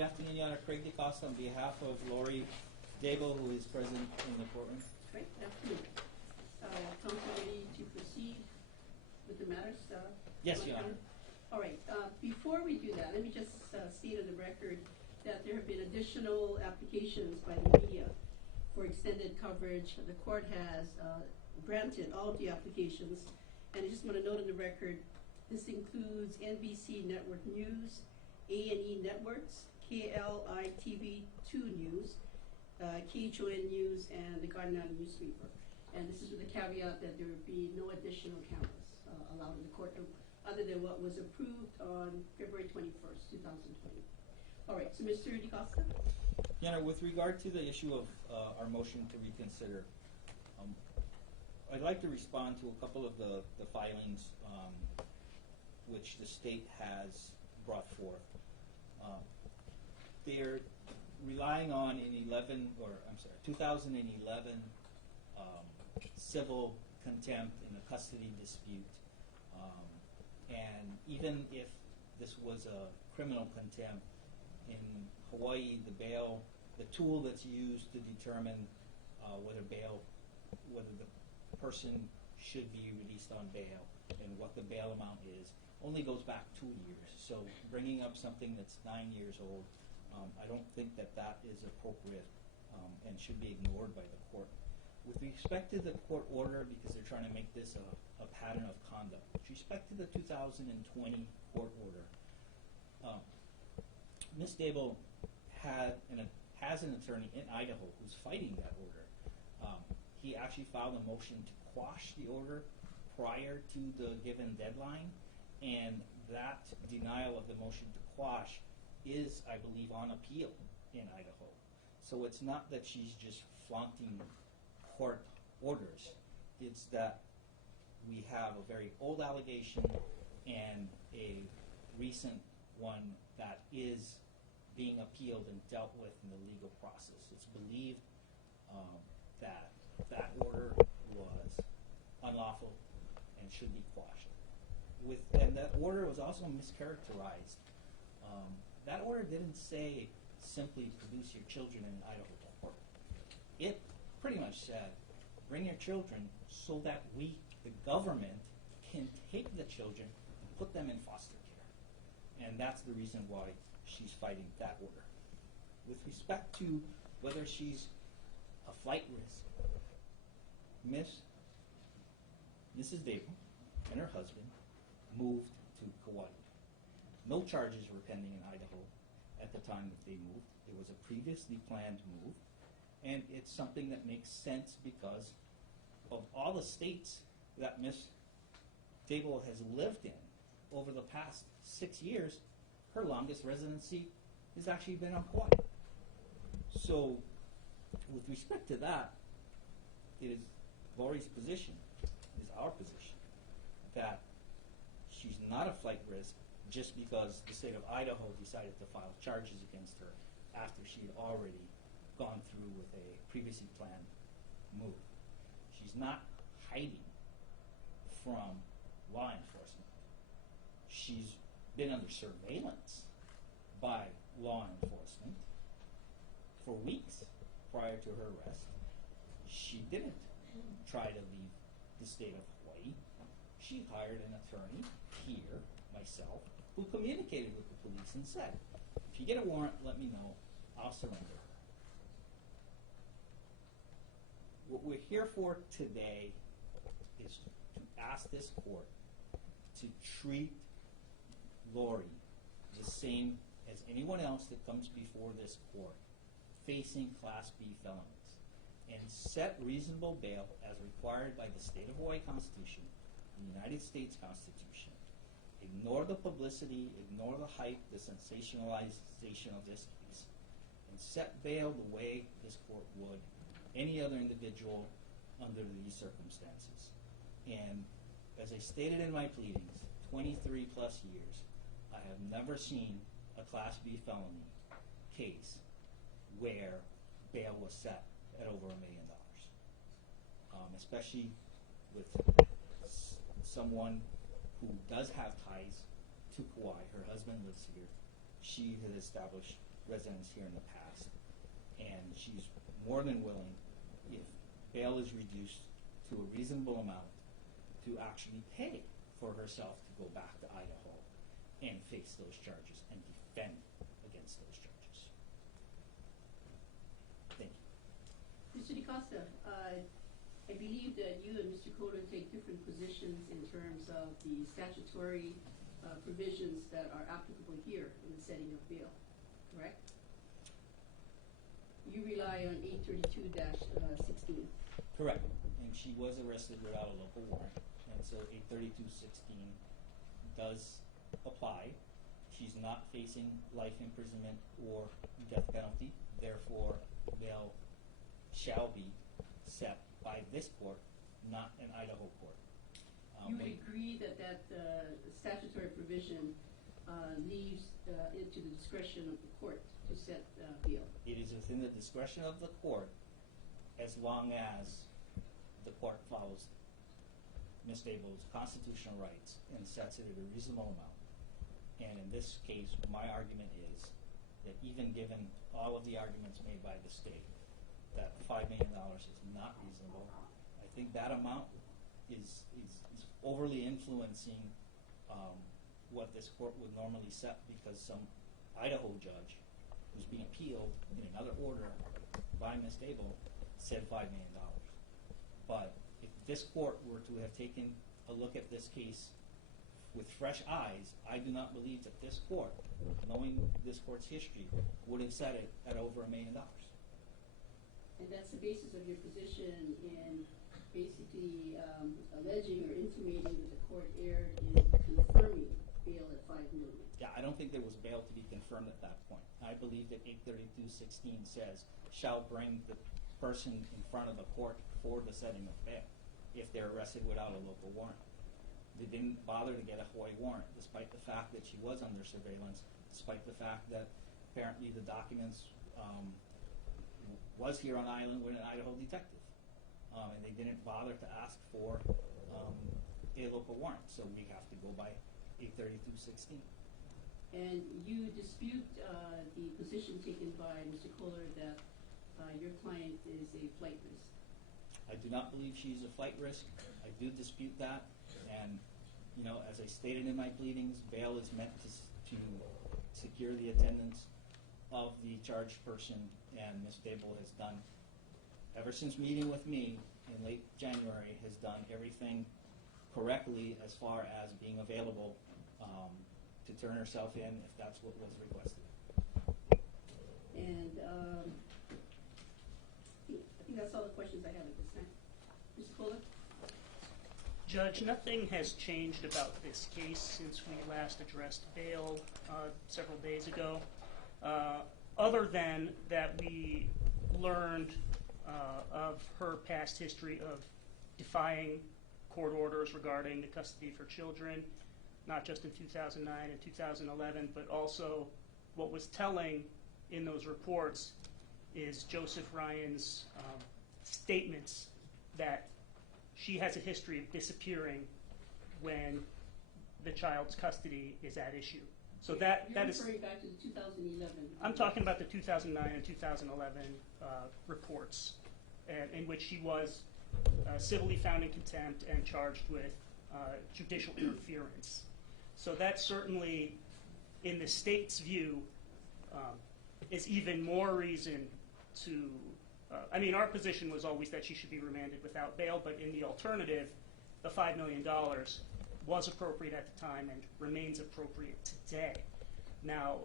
Good afternoon, Your Honor. Craig Costa on behalf of Vallow Daybell, who is present in the courtroom. Great, afternoon. Counsel ready to proceed with the matters? Yes, Your Honor. All right, before we do that, let me just state on the record that there have been additional applications by the media for extended coverage. The court has granted all of the applications, and I just want to note on the record, this includes NBC Network News, A&E Networks, KLI TV2 News, KHON News, and the Garden Newspaper. And this is with the caveat that there would be no additional cameras allowed in the courtroom other than what was approved on February 21st, 2020. All right, so Mr. DeCosta? Your Honor, with regard to the issue of our motion to reconsider, I'd like to respond to a couple of the filings which the state has brought forth. They're relying on 2011 civil contempt in a custody dispute. And even if this was a criminal contempt, in Hawaii, the tool that's used to determine whether the person should be released on bail and what the bail amount is, only goes back 2 years. So bringing up something that's 9 years old, I don't think that is appropriate and should be ignored by the court. With respect to the court order, because they're trying to make this a pattern of conduct, with respect to the 2020 court order, Ms. Daybell has an attorney in Idaho who's fighting that order. He actually filed a motion to quash the order prior to the given deadline, and that denial of the motion to quash is, I believe, on appeal in Idaho. So it's not that she's just flaunting court orders. It's that we have a very old allegation and a recent one that is being appealed and dealt with in the legal process. It's believed that order was unlawful and should be quashed. And that order was also mischaracterized. That order didn't say simply produce your children in Idaho court. It pretty much said bring your children so that we, the government, can take the children and put them in foster care. And that's the reason why she's fighting that order. With respect to whether she's a flight risk, Mrs. Daybell and her husband moved to Kauai. No charges were pending in Idaho at the time that they moved. It was a previously planned move, and it's something that makes sense because of all the states that Ms. Daybell has lived in over the past 6 years. Her longest residency has actually been on Kauai. So, with respect to that, it is Lori's position, is our position, that she's not a flight risk just because the state of Idaho decided to file charges against her after she had already gone through with a previously planned move. She's not hiding from law enforcement. She's been under surveillance by law enforcement for weeks prior to her arrest. She didn't try to leave the state of Hawaii. She hired an attorney here, myself, who communicated with the police and said, if you get a warrant, let me know. I'll surrender her. What we're here for today is to ask this court to treat Lori the same as anyone else that comes before this court facing Class B felonies, and set reasonable bail as required by the State of Hawaii Constitution, the United States Constitution. Ignore the publicity, ignore the hype, the sensationalization of this case, and set bail the way this court would any other individual under these circumstances. And as I stated in my pleadings, 23 plus years, I have never seen a Class B felony case where bail was set at over $1 million. Especially with someone who does have ties to Kauai. Her husband lives here. She has established residence here in the past, and she's more than willing, if bail is reduced to a reasonable amount, to actually pay for herself to go back to Idaho and face those charges and defend against those charges. Thank you. Mr. DeCosta, I believe that you and Mr. Kollar take different positions in terms of the statutory provisions that are applicable here in the setting of bail, correct? You rely on 832-16. Correct. And she was arrested without a local warrant, and so 832-16 does apply. She's not facing life imprisonment or death penalty, therefore bail shall be set by this court, not an Idaho court. You would agree that statutory provision leaves it to the discretion of the court to set bail? It is within the discretion of the court as long as the court follows Ms. Daybell's constitutional rights and sets it at a reasonable amount. And in this case, my argument is that even given all of the arguments made by the state, that $5 million is not reasonable. I think that amount is overly influencing what this court would normally set, because some Idaho judge who's being appealed in another order by Ms. Daybell said $5 million. But if this court were to have taken a look at this case with fresh eyes, I do not believe that this court, knowing this court's history, would have set it at over $1 million. And that's the basis of your position in basically alleging or intimating that the court erred in confirming bail at $5 million. Yeah, I don't think there was bail to be confirmed at that point. I believe that 832.16 says, shall bring the person in front of the court for the setting of bail if they're arrested without a local warrant. They didn't bother to get a Hawaii warrant, despite the fact that she was under surveillance, despite the fact that apparently the documents was here on island with an Idaho detective. And they didn't bother to ask for a local warrant, so we have to go by 832.16. And you dispute the position taken by Mr. Kollar that your client is a flight risk. I do not believe she's a flight risk. I do dispute that, and as I stated in my pleadings, bail is meant to secure the attendance of the charged person, and Ms. Daybell has done, ever since meeting with me in late January, has done everything correctly as far as being available to turn herself in if that's what was requested. And I think that's all the questions I have at this time. Mr. Kollar? Judge, nothing has changed about this case since we last addressed bail several days ago, other than that we learned of her past history of defying court orders regarding the custody of her children, not just in 2009 and 2011, but also what was telling in those reports is Joseph Ryan's statements that she has a history of disappearing when the child's custody is at issue. So You're referring back to the 2011. I'm talking about the 2009 and 2011 reports, in which she was civilly found in contempt and charged with judicial interference. So that certainly, in the state's view, is even more reason to, our position was always that she should be remanded without bail, but in the alternative, the $5 million was appropriate at the time and remains appropriate today. Now,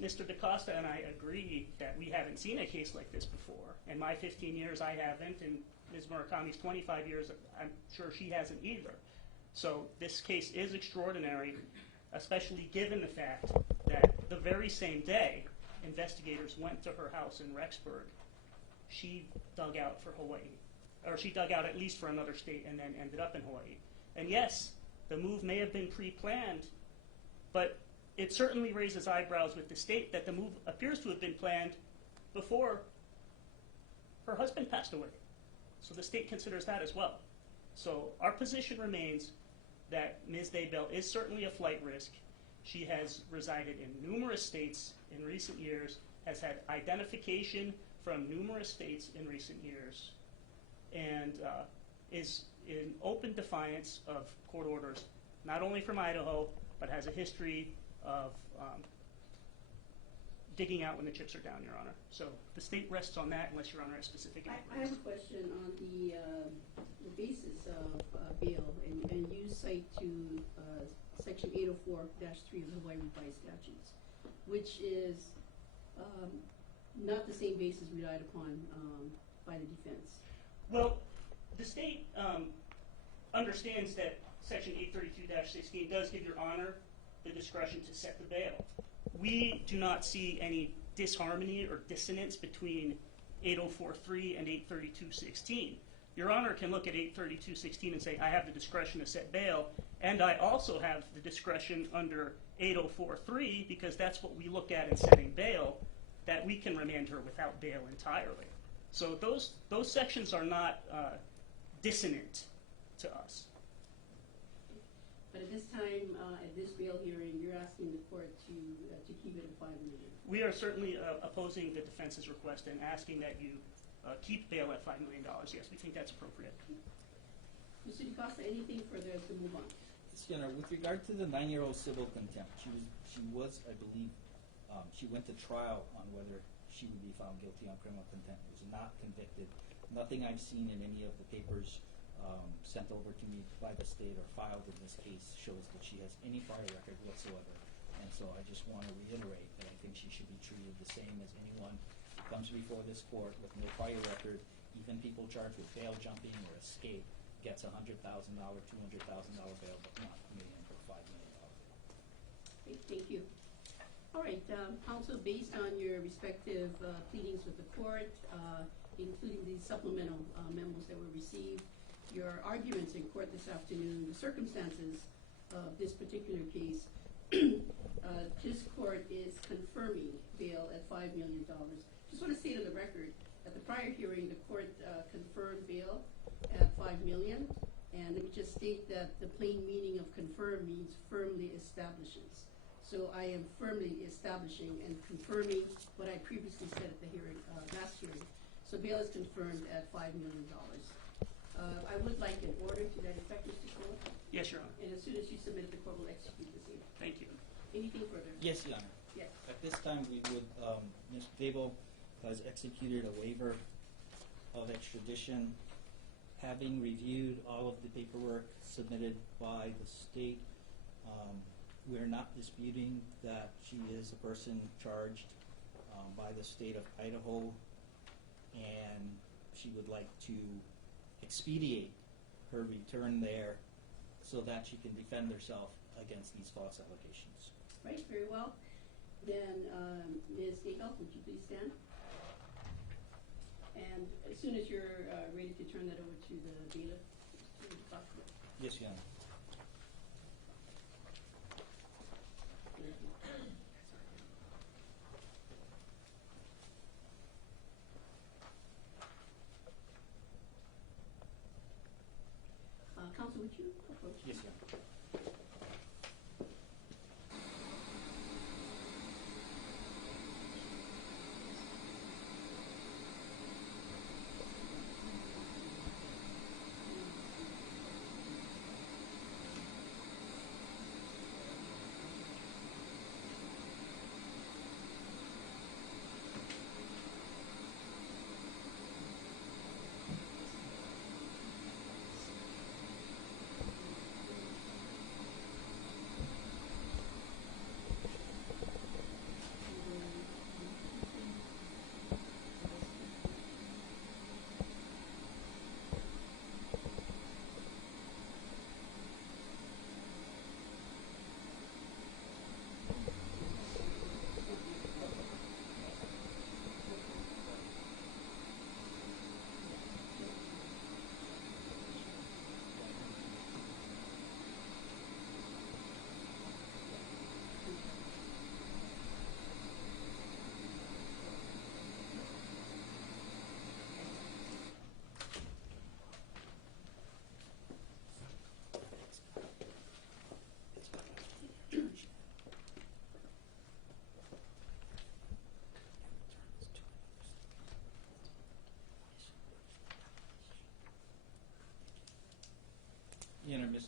Mr. DaCosta and I agree that we haven't seen a case like this before. In my 15 years, I haven't, and Ms. Murakami's 25 years, I'm sure she hasn't either. So this case is extraordinary, especially given the fact that the very same day investigators went to her house in Rexburg, she dug out for Hawaii, or she dug out at least for another state and then ended up in Hawaii. And yes, the move may have been pre-planned, but it certainly raises eyebrows with the state that the move appears to have been planned before her husband passed away. So the state considers that as well. So our position remains that Ms. Daybell is certainly a flight risk. She has resided in numerous states in recent years, has had identification from numerous states in recent years, and is in open defiance of court orders, not only from Idaho, but has a history of digging out when the chips are down, Your Honor. So the state rests on that unless Your Honor has specific I inquiries. have a question on the basis of bail, and you cite to Section 804-3 of the Hawaii Revised Statutes, which is not the same basis relied upon by the defense. Well, the state understands that Section 832-16 does give Your Honor the discretion to set the bail. We do not see any disharmony or dissonance between 804.3 and 832.16. Your Honor can look at 832.16 and say, I have the discretion to set bail, and I also have the discretion under 804.3, because that's what we look at in setting bail, that we can remand her without bail entirely. So those sections are not dissonant to us. But at this time, at this bail hearing, you're asking the court to keep it at $5 million. We are certainly opposing the defense's request and asking that you keep bail at $5 million. Yes, we think that's appropriate. Mr. DeCosta, anything further to move on? Yes, Your Honor, with regard to the 9-year-old civil contempt, she was, I believe, she went to trial on whether she would be found guilty on criminal contempt. Was not convicted. Nothing I've seen in any of the papers sent over to me by the state or filed in this case shows that she has any prior record whatsoever. And so I just want to reiterate that I think she should be treated the same as anyone who comes before this court with no prior record. Even people charged with bail jumping or escape gets a $100,000, $200,000 bail, but not $1 million or $5 million bail. Okay, thank you. All right, counsel, based on your respective pleadings with the court, including the supplemental memos that were received, your arguments in court this afternoon, the circumstances of this particular case, this court is confirming bail at $5 million. Just want to state on the record, at the prior hearing, the court confirmed bail at $5 million, and let me just state that the plain meaning of confirm means firmly establishes. So I am firmly establishing and confirming what I previously said at the hearing, last hearing. So bail is confirmed at $5 million. I would like an order to that effect, Mr. Kollar. Yes, Your Honor. And as soon as you submit it, the court will execute the same. Thank you. Anything further? Yes, Your Honor. Yes. At this time, we would, Ms. Daybell has executed a waiver of extradition. Having reviewed all of the paperwork submitted by the state, we're not disputing that she is a person charged by the state of Idaho, and she would like to expedite her return there so that she can defend herself against these false allegations. Right, very well. Then, Ms. Daybell, would you please stand? And as soon as you're ready to turn that over to the bailiff, Mr. Costa. Yes, Your Honor. Thank you. Counsel, would you approach? Yes, Your Honor.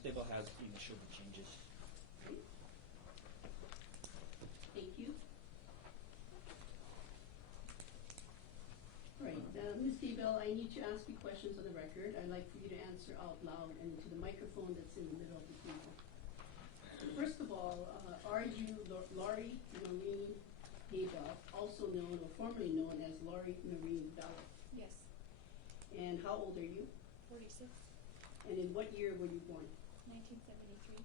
Daybell has initialed the changes. Thank you. All right, Ms. Daybell, I need to ask you questions on the record. I'd like for you to answer out loud and into the microphone that's in the middle of the table. First of all, are you Laurie Noreen Daybell, also known or formerly known as Laurie Noreen Vallow? Yes. And how old are you? 46. And in what year were you born? 1973.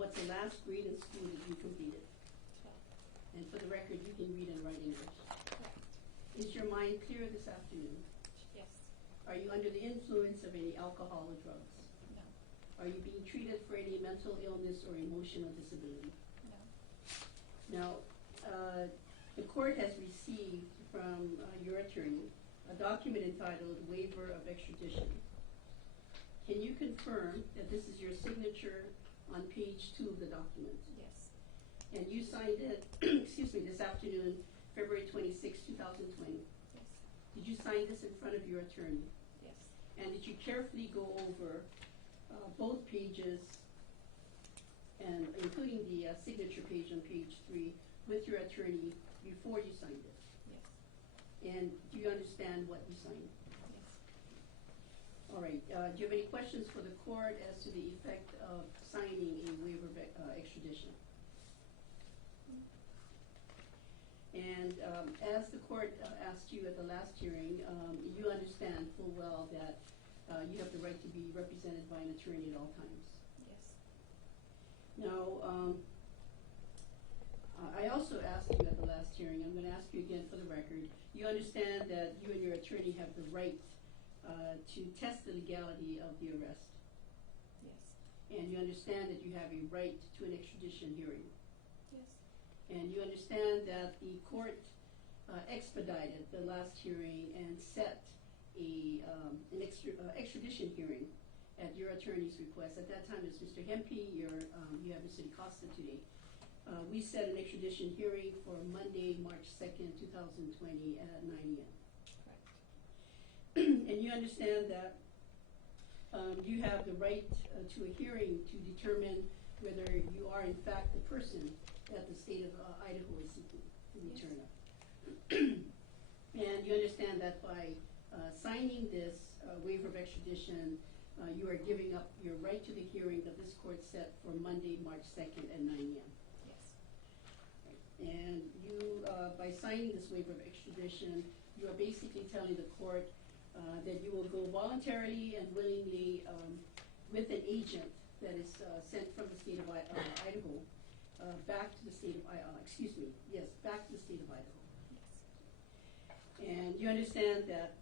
What's the last grade in school that you completed? 12. And for the record, you can read and write English. Correct. Is your mind clear this afternoon? Yes. Are you under the influence of any alcohol or drugs? No. Are you being treated for any mental illness or emotional disability? No. Now, the court has received from your attorney a document entitled Waiver of Extradition. Can you confirm that this is your signature on page 2 of the document? Yes. And you signed it, excuse me, this afternoon, February 26, 2020. Yes. Did you sign this in front of your attorney? Yes. And did you carefully go over both pages, and including the signature page on page 3, with your attorney before you signed it? Yes. And do you understand what you signed? Yes. All right. Do you have any questions for the court as to the effect of signing a waiver of extradition? And as the court asked you at the last hearing, you understand full well that you have the right to be represented by an attorney at all times. Yes. Now, I also asked you at the last hearing, I'm going to ask you again for the record, you understand that you and your attorney have the right to test the legality of the arrest? Yes. And you understand that you have a right to an extradition hearing? Yes. And you understand that the court expedited the last hearing and set an extradition hearing at your attorney's request. At that time, it was Mr. Hempy, you have Mr. Costa today. We set an extradition hearing for Monday, March 2nd, 2020 at 9 a.m. Correct. And you understand that you have the right to a hearing to determine whether you are in fact the person that the state of Idaho is seeking to return of. And you understand that by signing this waiver of extradition, you are giving up your right to the hearing that this court set for Monday, March 2nd at 9 a.m. Yes. And you, by signing this waiver of extradition, you are basically telling the court that you will go voluntarily and willingly with an agent that is sent from the state of Idaho back to the state of back to the state of Idaho. Yes. And you understand that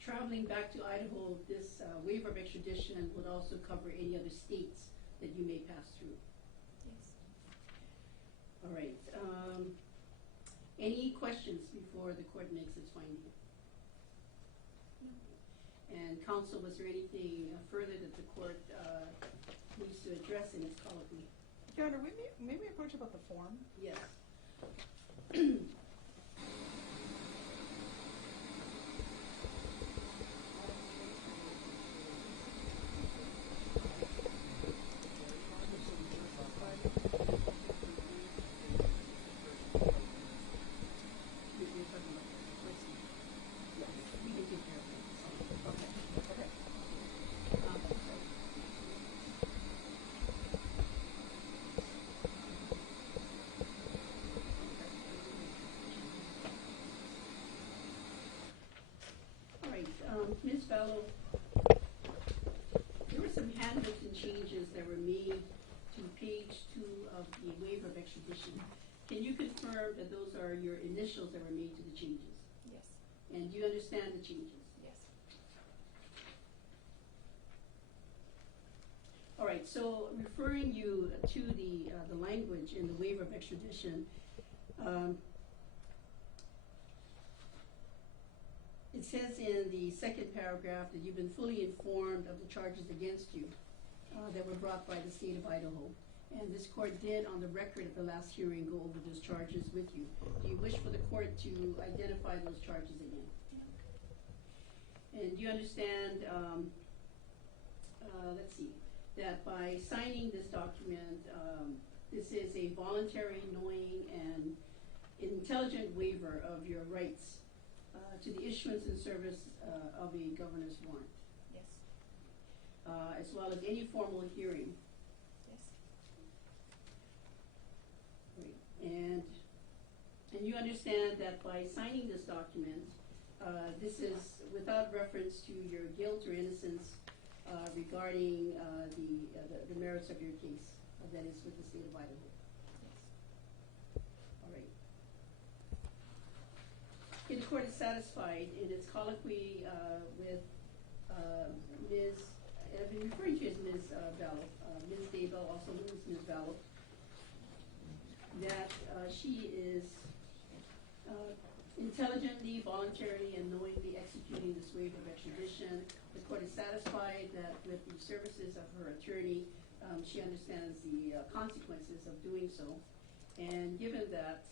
traveling back to Idaho, this waiver of extradition would also cover any other states that you may pass through. Yes. All right. Any questions before the court makes its finding? No. And counsel, was there anything further that the court needs to address in its colloquy? Your Honor, may we approach about the form? Yes. Ms. Vallow, there were some handwritten changes that were made to page 2 of the waiver of extradition. Can you confirm that those are your initials that were made to the changes? Yes. And do you understand the changes? Yes. All right, so referring you to the language in the waiver of extradition, it says in the second paragraph that you've been fully informed of the charges against you that were brought by the state of Idaho. And this court did, on the record of the last hearing, go over those charges with you. Do you wish for the court to identify those charges again? No. And do you understand let's see, that by signing this document, this is a voluntary, knowing, and intelligent waiver of your rights to the issuance and service of a governor's warrant, Yes. as well as any formal hearing. Yes. Right. And you understand that by signing this document, this is without reference to your guilt or innocence regarding the merits of your case, that is with the state of Idaho. Yes. All right. Okay, the court is satisfied in its colloquy with Ms. I've been referring to as Ms. Vallow, Ms. Daybell, also known as Ms. Vallow, that she is intelligently, voluntarily, and knowingly executing this waiver of extradition. The court is satisfied that with the services of her attorney, she understands the consequences of doing so. And given that,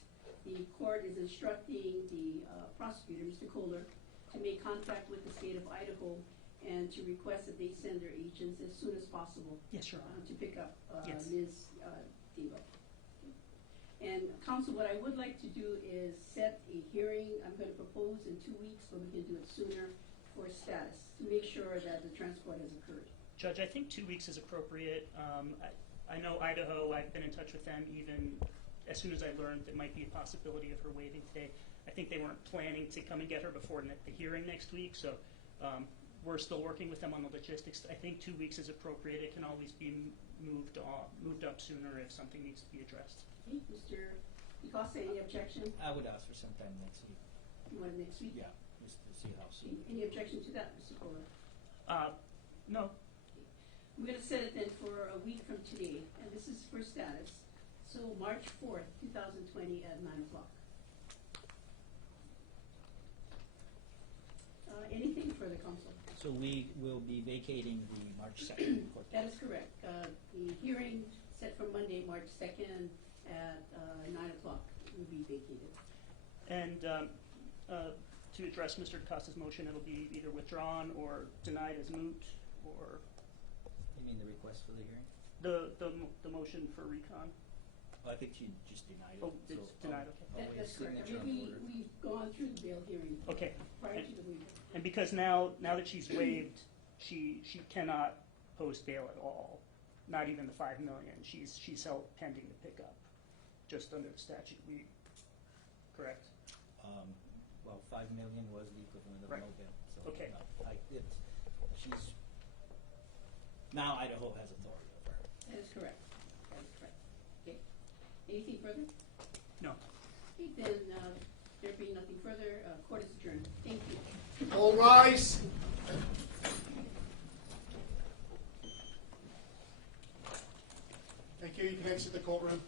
the court is instructing the prosecutor, Mr. Kollar, to make contact with the state of Idaho and to request that they send their agents as soon as possible Yes, Your Honor. to pick up Yes. Ms. Daybell. And counsel, what I would like to do is set a hearing. I'm going to propose in 2 weeks, but we can do it sooner, for status, to make sure that the transport has occurred. Judge, I think 2 weeks is appropriate. I know Idaho, I've been in touch with them even as soon as I learned there might be a possibility of her waiving today. I think they weren't planning to come and get her before the hearing next week, so we're still working with them on the logistics. I think 2 weeks is appropriate. It can always be moved up sooner if something needs to be addressed. Okay, Mr. Costa, any objection? I would ask for sometime next week. You want it next week? Yeah, just to see how soon. Any objection to that, Mr. Kollar? No. I'm going to set it then for a week from today, and this is for status. So March 4th, 2020 at 9 o'clock. Anything further, counsel? So we will be vacating the March 2nd court. That is correct. The hearing set for Monday, March 2nd at 9 o'clock will be vacated. And to address Mr. Costa's motion, it'll be either withdrawn or denied as moot, or You mean the request for the hearing? the motion for recon. Well, I think she just denied it. Oh, it's denied, okay. I'll wait That's correct. signature on the order. We've gone through the bail hearing Okay. prior to the waiver. And because now that she's waived, she cannot post bail at all, not even the $5 million. She's held pending to pick up, just under the statute. Correct? Well, $5 million was the equivalent of Right. no bail. So Okay. she's now Idaho has authority over her. That is correct. That is correct. Okay. Anything further? No. Okay, then, there being nothing further, court is adjourned. Thank you. All rise. Thank you. You can exit the courtroom.